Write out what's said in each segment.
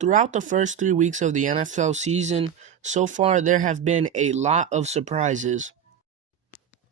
Throughout the first 3 weeks of the NFL season, so far there have been a lot of surprises.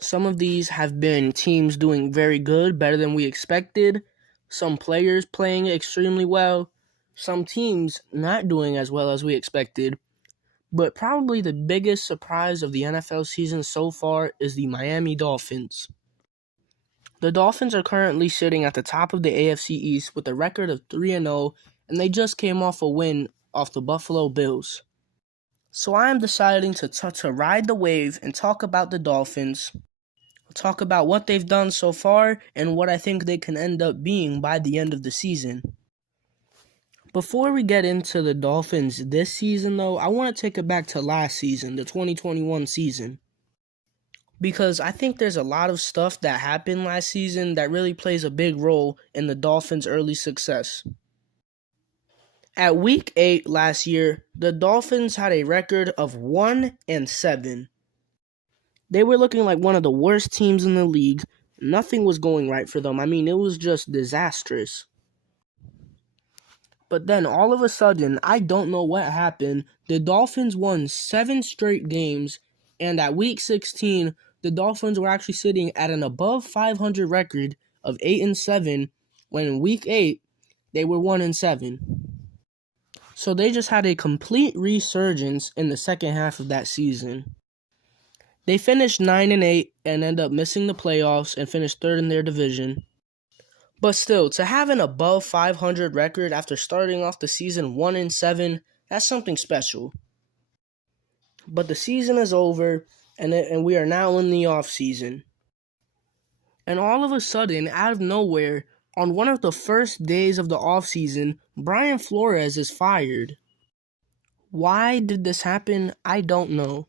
Some of these have been teams doing very good, better than we expected, some players playing extremely well, some teams not doing as well as we expected. But probably the biggest surprise of the NFL season so far is the Miami Dolphins. The Dolphins are currently sitting at the top of the AFC East with a record of 3-0, and they just came off a win off the Buffalo Bills. So I am deciding to ride the wave and talk about the Dolphins, talk about what they've done so far, and what I think they can end up being by the end of the season. Before we get into the Dolphins this season, though, I want to take it back to last season, the 2021 season. Because I think there's a lot of stuff that happened last season that really plays a big role in the Dolphins' early success. At week 8 last year, the Dolphins had a record of 1-7. They were looking like one of the worst teams in the league. Nothing was going right for them. I mean, it was just disastrous. But then all of a sudden, I don't know what happened. The Dolphins won 7 straight games, and at week 16, the Dolphins were actually sitting at an above 500 record of 8-7, when in week 8, they were 1-7. So they just had a complete resurgence in the second half of that season. They finished 9-8 and ended up missing the playoffs and finished third in their division. But still, to have an above 500 record after starting off the season 1-7, that's something special. But the season is over, and we are now in the off season. And all of a sudden, out of nowhere, on one of the first days of the off season, Brian Flores is fired. Why did this happen? I don't know.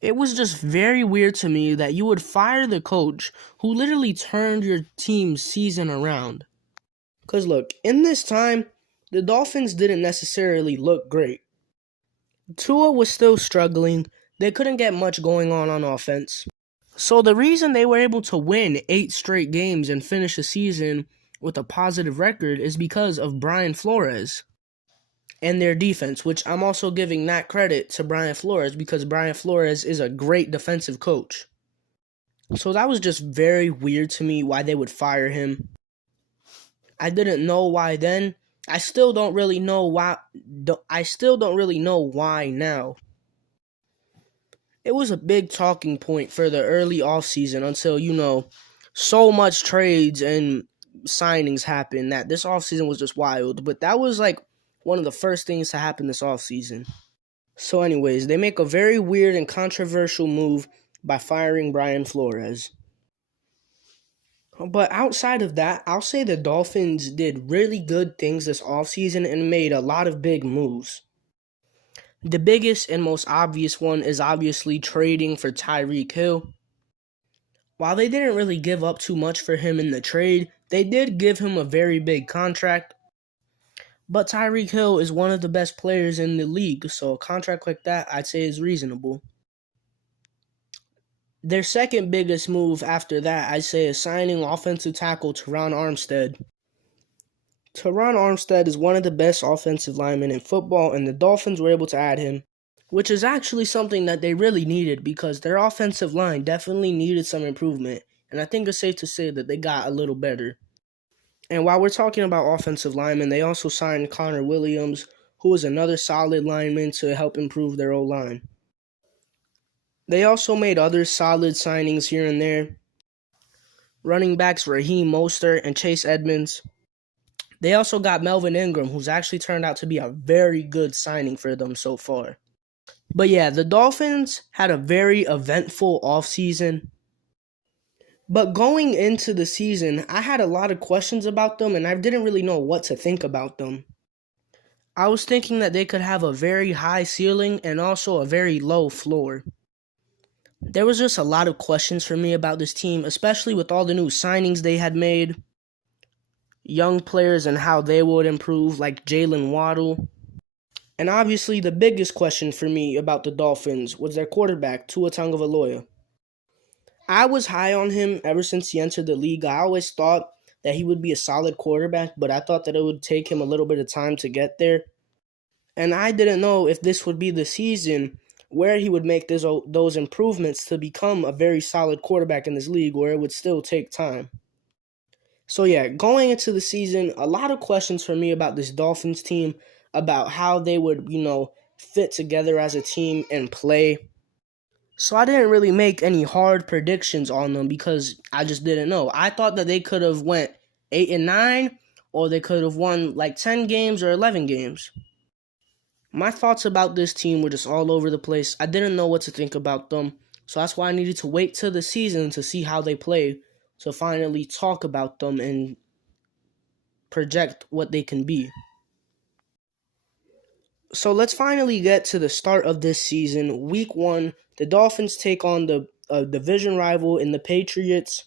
It was just very weird to me that you would fire the coach who literally turned your team's season around. Because look, in this time, the Dolphins didn't necessarily look great. Tua was still struggling. They couldn't get much going on offense. So the reason they were able to win 8 straight games and finish the season with a positive record is because of Brian Flores and their defense, which I'm also giving that credit to Brian Flores because Brian Flores is a great defensive coach. So that was just very weird to me why they would fire him. I didn't know why then. I still don't really know why now. It was a big talking point for the early offseason until, so much trades and signings happened that this offseason was just wild. But that was one of the first things to happen this offseason. So anyways, they make a very weird and controversial move by firing Brian Flores. But outside of that, I'll say the Dolphins did really good things this offseason and made a lot of big moves. The biggest and most obvious one is obviously trading for Tyreek Hill. While they didn't really give up too much for him in the trade, they did give him a very big contract. But Tyreek Hill is one of the best players in the league, so a contract like that I'd say is reasonable. Their second biggest move after that, I'd say, is signing offensive tackle Teron Armstead. Teron Armstead is one of the best offensive linemen in football, and the Dolphins were able to add him, which is actually something that they really needed because their offensive line definitely needed some improvement, and I think it's safe to say that they got a little better. And while we're talking about offensive linemen, they also signed Connor Williams, who is another solid lineman to help improve their O-line. They also made other solid signings here and there. Running backs Raheem Mostert and Chase Edmonds. They also got Melvin Ingram, who's actually turned out to be a very good signing for them so far. But yeah, the Dolphins had a very eventful offseason. But going into the season, I had a lot of questions about them, and I didn't really know what to think about them. I was thinking that they could have a very high ceiling and also a very low floor. There was just a lot of questions for me about this team, especially with all the new signings they had made, young players and how they would improve, like Jalen Waddle. And obviously, the biggest question for me about the Dolphins was their quarterback, Tua Tagovailoa. I was high on him ever since he entered the league. I always thought that he would be a solid quarterback, but I thought that it would take him a little bit of time to get there. And I didn't know if this would be the season where he would make those improvements to become a very solid quarterback in this league, where it would still take time. So yeah, going into the season, a lot of questions for me about this Dolphins team, about how they would, fit together as a team and play. So I didn't really make any hard predictions on them because I just didn't know. I thought that they could have went 8-9, or they could have won like 10 games or 11 games. My thoughts about this team were just all over the place. I didn't know what to think about them. So that's why I needed to wait till the season to see how they play, to finally talk about them and project what they can be. So let's finally get to the start of this season. Week 1, the Dolphins take on the division rival in the Patriots.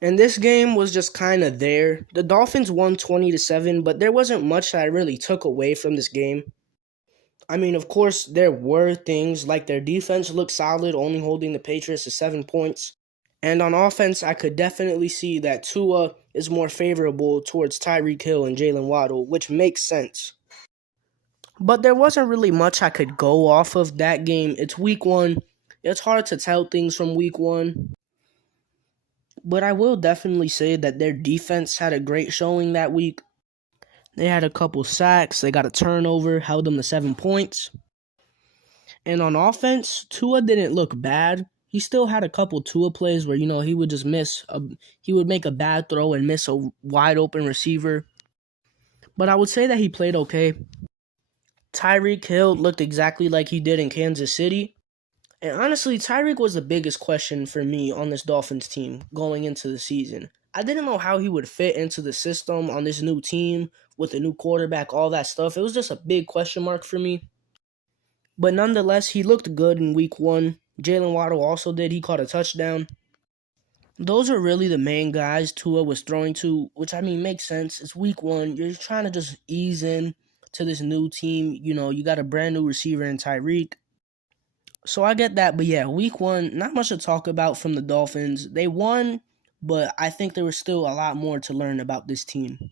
And this game was just kind of there. The Dolphins won 20-7, but there wasn't much that I really took away from this game. I mean, of course, there were things like their defense looked solid, only holding the Patriots to 7 points. And on offense, I could definitely see that Tua is more favorable towards Tyreek Hill and Jalen Waddle, which makes sense. But there wasn't really much I could go off of that game. It's week 1. It's hard to tell things from week 1. But I will definitely say that their defense had a great showing that week. They had a couple sacks. They got a turnover, held them to 7 points. And on offense, Tua didn't look bad. He still had a couple Tua plays where, he would just he would make a bad throw and miss a wide open receiver. But I would say that he played okay. Tyreek Hill looked exactly like he did in Kansas City. And honestly, Tyreek was the biggest question for me on this Dolphins team going into the season. I didn't know how he would fit into the system on this new team with a new quarterback, all that stuff. It was just a big question mark for me. But nonetheless, he looked good in week 1. Jalen Waddle also did. He caught a touchdown. Those are really the main guys Tua was throwing to, which, makes sense. It's week 1. You're trying to just ease in to this new team. You got a brand new receiver in Tyreek. So I get that. But yeah, week 1, not much to talk about from the Dolphins. They won, but I think there was still a lot more to learn about this team.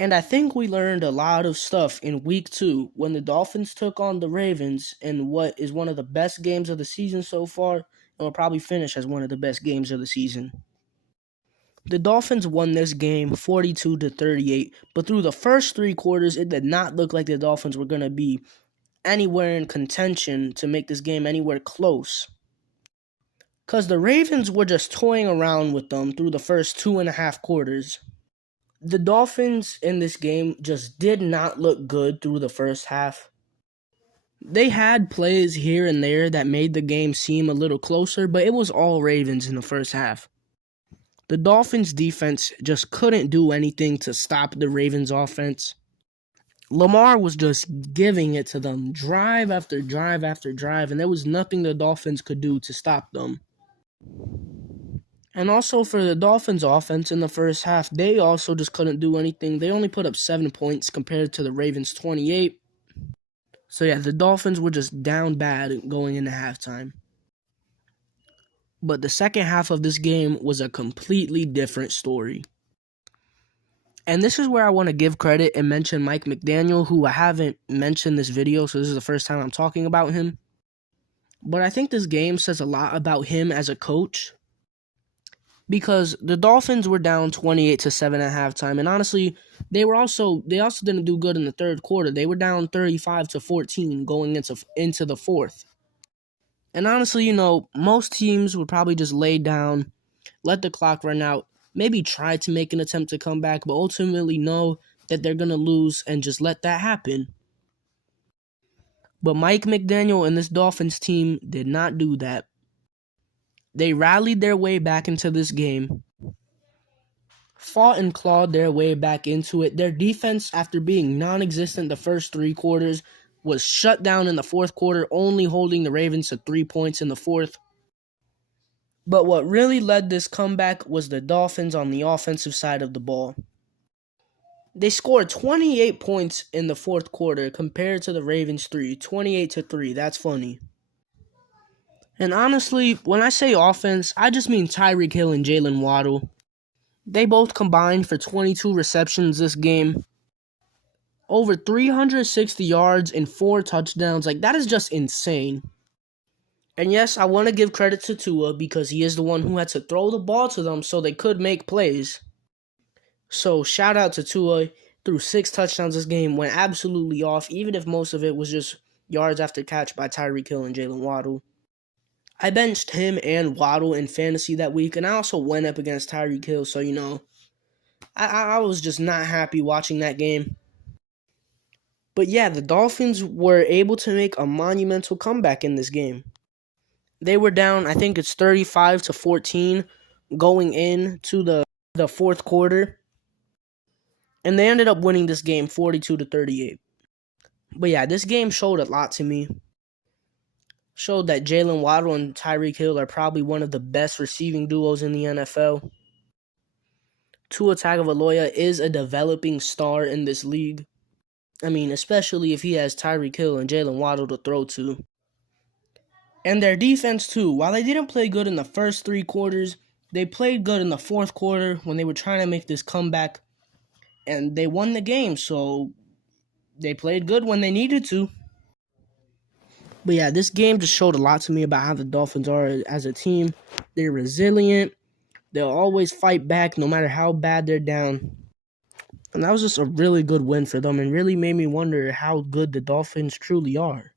And I think we learned a lot of stuff in week 2 when the Dolphins took on the Ravens in what is one of the best games of the season so far, and will probably finish as one of the best games of the season. The Dolphins won this game 42-38, but through the first 3 quarters, it did not look like the Dolphins were going to be anywhere in contention to make this game anywhere close. Because the Ravens were just toying around with them through the first 2.5 quarters. The Dolphins in this game just did not look good through the first half. They had plays here and there that made the game seem a little closer, but it was all Ravens in the first half. The Dolphins defense just couldn't do anything to stop the Ravens offense. Lamar was just giving it to them drive after drive after drive, and there was nothing the Dolphins could do to stop them. And also for the Dolphins offense in the first half, they also just couldn't do anything. They only put up 7 points compared to the Ravens' 28. So yeah, the Dolphins were just down bad going into halftime. But the second half of this game was a completely different story. And this is where I want to give credit and mention Mike McDaniel, who I haven't mentioned this video, so this is the first time I'm talking about him. But I think this game says a lot about him as a coach. Because the Dolphins were down 28-7 at halftime, and honestly, they also didn't do good in the third quarter. They were down 35-14 going into the fourth. And honestly, most teams would probably just lay down, let the clock run out, maybe try to make an attempt to come back, but ultimately know that they're going to lose and just let that happen. But Mike McDaniel and this Dolphins team did not do that. They rallied their way back into this game, fought and clawed their way back into it. Their defense, after being non-existent the first 3 quarters, was shut down in the fourth quarter, only holding the Ravens to 3 points in the fourth. But what really led this comeback was the Dolphins on the offensive side of the ball. They scored 28 points in the fourth quarter compared to the Ravens' 3, 28-3. That's funny. And honestly, when I say offense, I just mean Tyreek Hill and Jalen Waddle. They both combined for 22 receptions this game, over 360 yards and 4 touchdowns. Like, that is just insane. And yes, I want to give credit to Tua because he is the one who had to throw the ball to them so they could make plays. So shout out to Tua. Threw 6 touchdowns this game, went absolutely off, even if most of it was just yards after catch by Tyreek Hill and Jalen Waddle. I benched him and Waddle in fantasy that week, and I also went up against Tyreek Hill, so, I was just not happy watching that game. But yeah, the Dolphins were able to make a monumental comeback in this game. They were down, I think it's 35-14 going into the fourth quarter. And they ended up winning this game 42-38. But yeah, this game showed a lot to me. Showed that Jalen Waddle and Tyreek Hill are probably one of the best receiving duos in the NFL. Tua Tagovailoa is a developing star in this league. I mean, especially if he has Tyreek Hill and Jalen Waddle to throw to. And their defense, too. While they didn't play good in the first 3 quarters, they played good in the fourth quarter when they were trying to make this comeback. And they won the game, so they played good when they needed to. But yeah, this game just showed a lot to me about how the Dolphins are as a team. They're resilient. They'll always fight back no matter how bad they're down. And that was just a really good win for them and really made me wonder how good the Dolphins truly are.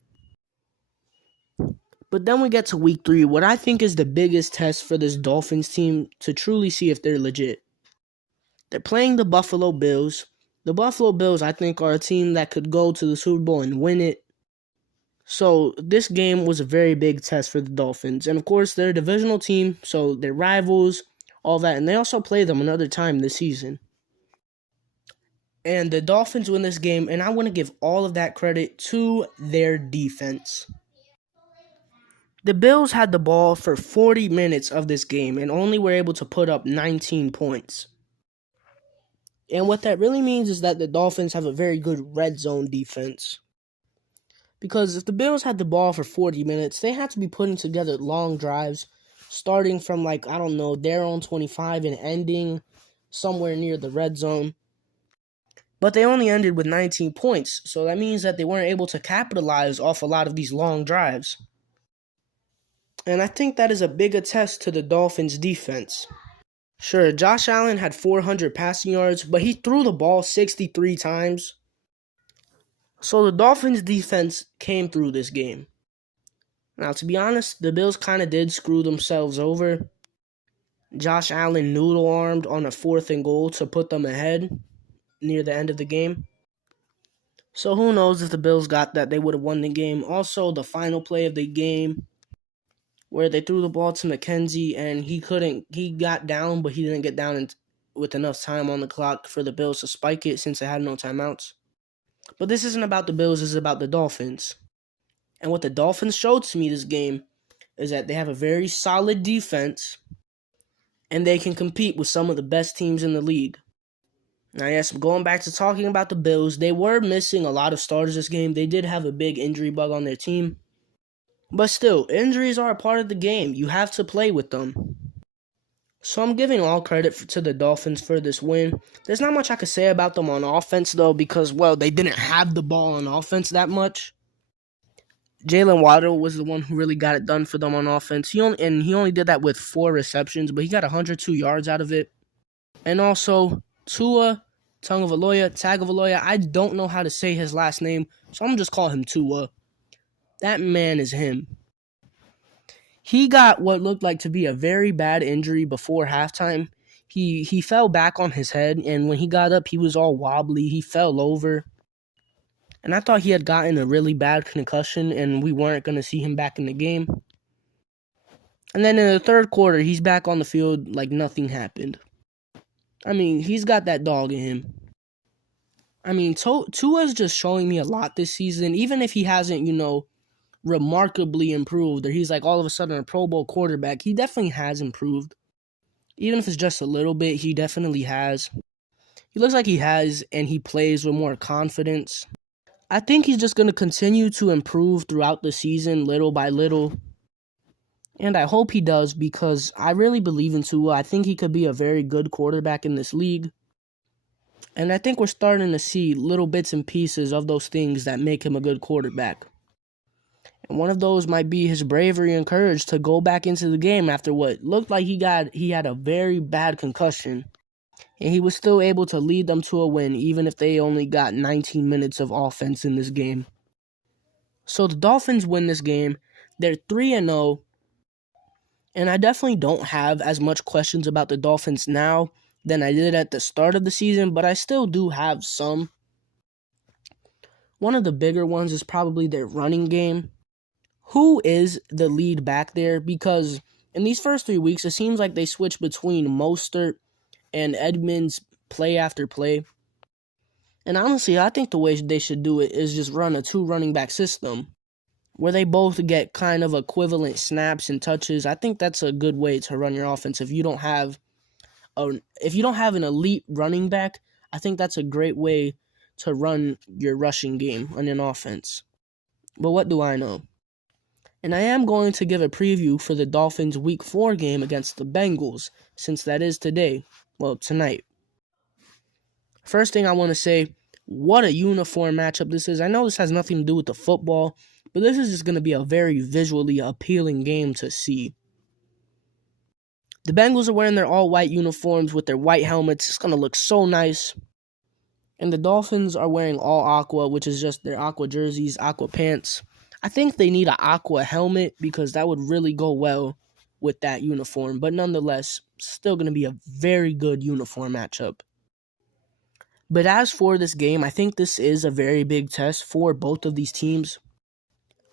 But then we get to week 3, what I think is the biggest test for this Dolphins team to truly see if they're legit. They're playing the Buffalo Bills. The Buffalo Bills, I think, are a team that could go to the Super Bowl and win it. So this game was a very big test for the Dolphins. And of course, they're a divisional team, so they're rivals, all that. And they also play them another time this season. And the Dolphins win this game, and I want to give all of that credit to their defense. The Bills had the ball for 40 minutes of this game and only were able to put up 19 points. And what that really means is that the Dolphins have a very good red zone defense. Because if the Bills had the ball for 40 minutes, they had to be putting together long drives, starting from their own 25 and ending somewhere near the red zone. But they only ended with 19 points, so that means that they weren't able to capitalize off a lot of these long drives. And I think that is a big attest to the Dolphins' defense. Sure, Josh Allen had 400 passing yards, but he threw the ball 63 times. So the Dolphins' defense came through this game. Now, to be honest, the Bills kind of did screw themselves over. Josh Allen noodle-armed on a 4th and goal to put them ahead near the end of the game. So who knows if the Bills got that, they would have won the game. Also, the final play of the game, where they threw the ball to McKenzie and he got down, but he didn't get down with enough time on the clock for the Bills to spike it since they had no timeouts. But this isn't about the Bills, this is about the Dolphins. And what the Dolphins showed to me this game is that they have a very solid defense and they can compete with some of the best teams in the league. Now, yes, going back to talking about the Bills, they were missing a lot of starters this game. They did have a big injury bug on their team. But still, injuries are a part of the game. You have to play with them. So I'm giving all credit to the Dolphins for this win. There's not much I could say about them on offense, though, because, they didn't have the ball on offense that much. Jalen Waddle was the one who really got it done for them on offense. He only did that with 4 receptions, but he got 102 yards out of it. And also, Tua Tagovailoa, I don't know how to say his last name, so I'm going to just call him Tua. That man is him. He got what looked like to be a very bad injury before halftime. He fell back on his head, and when he got up, he was all wobbly. He fell over. And I thought he had gotten a really bad concussion, and we weren't going to see him back in the game. And then in the third quarter, he's back on the field like nothing happened. I mean, he's got that dog in him. I mean, Tua's just showing me a lot this season, even if he hasn't, remarkably improved, or he's like all of a sudden a Pro Bowl quarterback. He definitely has improved. Even if it's just a little bit, he definitely has. He looks like he has, and he plays with more confidence. I think he's just going to continue to improve throughout the season, little by little. And I hope he does because I really believe in Tua. I think he could be a very good quarterback in this league. And I think we're starting to see little bits and pieces of those things that make him a good quarterback. And one of those might be his bravery and courage to go back into the game after what looked like he had a very bad concussion. And he was still able to lead them to a win even if they only got 19 minutes of offense in this game. So the Dolphins win this game. They're 3-0. And I definitely don't have as much questions about the Dolphins now than I did at the start of the season, but I still do have some. One of the bigger ones is probably their running game. Who is the lead back there? Because in these first 3 weeks, it seems like they switch between Mostert and Edmonds play after play. And honestly, I think the way they should do it is just run a 2 running back system where they both get kind of equivalent snaps and touches. I think that's a good way to run your offense. If you don't have an elite running back, I think that's a great way to run your rushing game on an offense. But what do I know? And I am going to give a preview for the Dolphins' Week 4 game against the Bengals, since that is today. Well, tonight. First thing I want to say, what a uniform matchup this is. I know this has nothing to do with the football, but this is just going to be a very visually appealing game to see. The Bengals are wearing their all-white uniforms with their white helmets. It's going to look so nice. And the Dolphins are wearing all aqua, which is just their aqua jerseys, aqua pants. I think they need an aqua helmet because that would really go well with that uniform. But nonetheless, still going to be a very good uniform matchup. But as for this game, I think this is a very big test for both of these teams.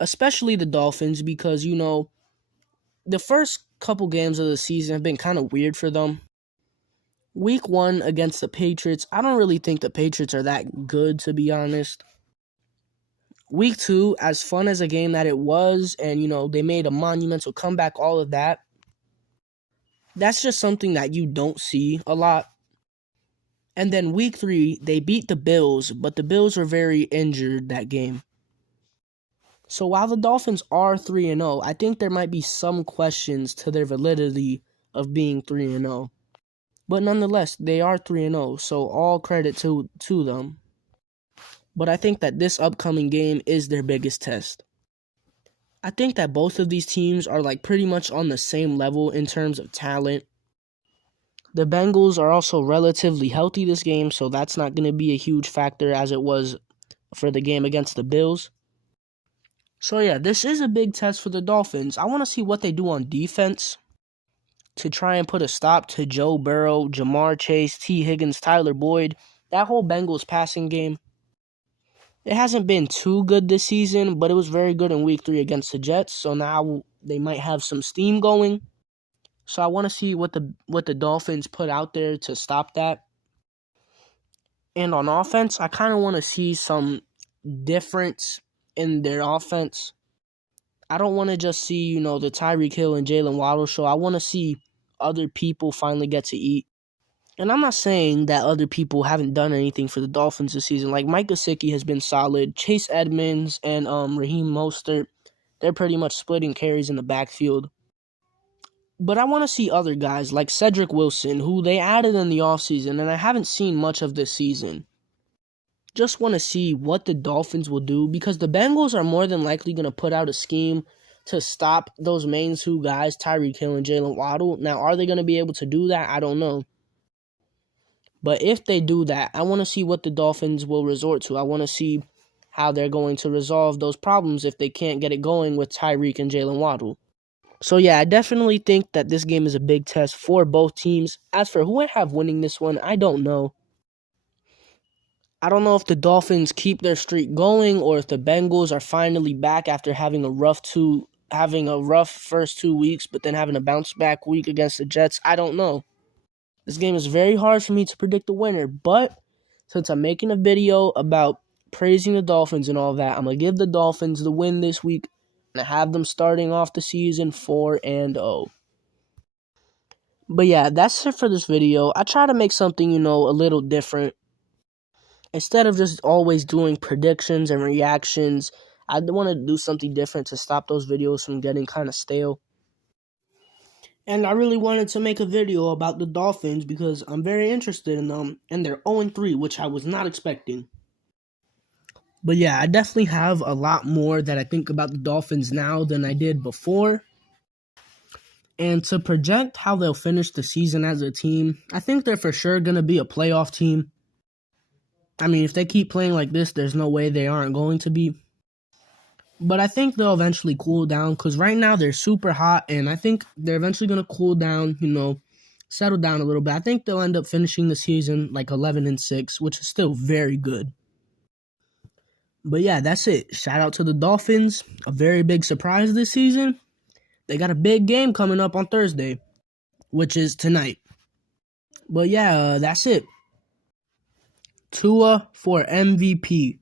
Especially the Dolphins because, the first couple games of the season have been kind of weird for them. Week 1 against the Patriots, I don't really think the Patriots are that good, to be honest. Week 2, as fun as a game that it was, and, they made a monumental comeback, all of that, that's just something that you don't see a lot. And then Week 3, they beat the Bills, but the Bills were very injured that game. So while the Dolphins are 3-0, I think there might be some questions to their validity of being 3-0. But nonetheless, they are 3-0, so all credit to them. But I think that this upcoming game is their biggest test. I think that both of these teams are pretty much on the same level in terms of talent. The Bengals are also relatively healthy this game, so that's not going to be a huge factor as it was for the game against the Bills. So yeah, this is a big test for the Dolphins. I want to see what they do on defense to try and put a stop to Joe Burrow, Jamar Chase, T. Higgins, Tyler Boyd. That whole Bengals passing game. It hasn't been too good this season, but it was very good in Week 3 against the Jets. So now they might have some steam going. So I want to see what the Dolphins put out there to stop that. And on offense, I kind of want to see some difference in their offense. I don't want to just see, the Tyreek Hill and Jalen Waddle show. I want to see other people finally get to eat. And I'm not saying that other people haven't done anything for the Dolphins this season. Like Mike Gesicki has been solid. Chase Edmonds and Raheem Mostert, they're pretty much splitting carries in the backfield. But I want to see other guys like Cedric Wilson, who they added in the offseason, and I haven't seen much of this season. Just want to see what the Dolphins will do because the Bengals are more than likely going to put out a scheme to stop those main 2 guys, Tyreek Hill and Jalen Waddle. Now, are they going to be able to do that? I don't know. But if they do that, I want to see what the Dolphins will resort to. I want to see how they're going to resolve those problems if they can't get it going with Tyreek and Jalen Waddle. So yeah, I definitely think that this game is a big test for both teams. As for who I have winning this one, I don't know. I don't know if the Dolphins keep their streak going or if the Bengals are finally back after having a rough first 2 weeks, but then having a bounce back week against the Jets. I don't know. This game is very hard for me to predict the winner, but since I'm making a video about praising the Dolphins and all that, I'm going to give the Dolphins the win this week and have them starting off the season 4-0. But yeah, that's it for this video. I try to make something, a little different. Instead of just always doing predictions and reactions, I want to do something different to stop those videos from getting kind of stale. And I really wanted to make a video about the Dolphins because I'm very interested in them, and they're 0-3, which I was not expecting. But yeah, I definitely have a lot more that I think about the Dolphins now than I did before. And to project how they'll finish the season as a team, I think they're for sure going to be a playoff team. I mean, if they keep playing like this, there's no way they aren't going to be. But I think they'll eventually cool down because right now they're super hot, and I think they're eventually going to cool down, settle down a little bit. I think they'll end up finishing the season like 11-6, which is still very good. But yeah, that's it. Shout out to the Dolphins. A very big surprise this season. They got a big game coming up on Thursday, which is tonight. But yeah, that's it. Tua for MVP.